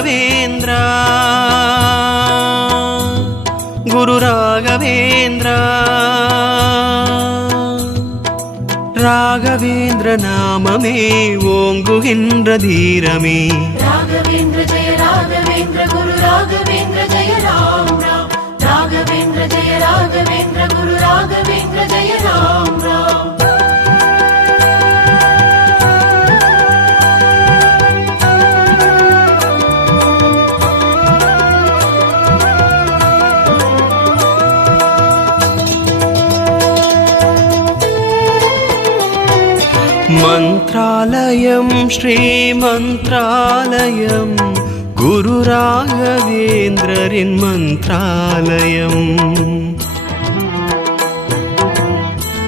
ರಾಘವೇಂದ್ರ குரு ராகவேந்திரா ராகவேந்திர நாமமே ஓங்குகின்ற தீரமே ராகவேந்திர ஜெய ராகவேந்திர குரு ராகவேந்திர ஜெய ராம் ராம் ராகவேந்திர ஜெய ராகவேந்திர குரு ராகவேந்திர ஜெய ராம் ராம் மந்த்ராலயம் ஸ்ரீமந்த்ராலயம் குரு ராகவேந்திரரின் மந்த்ராலயம்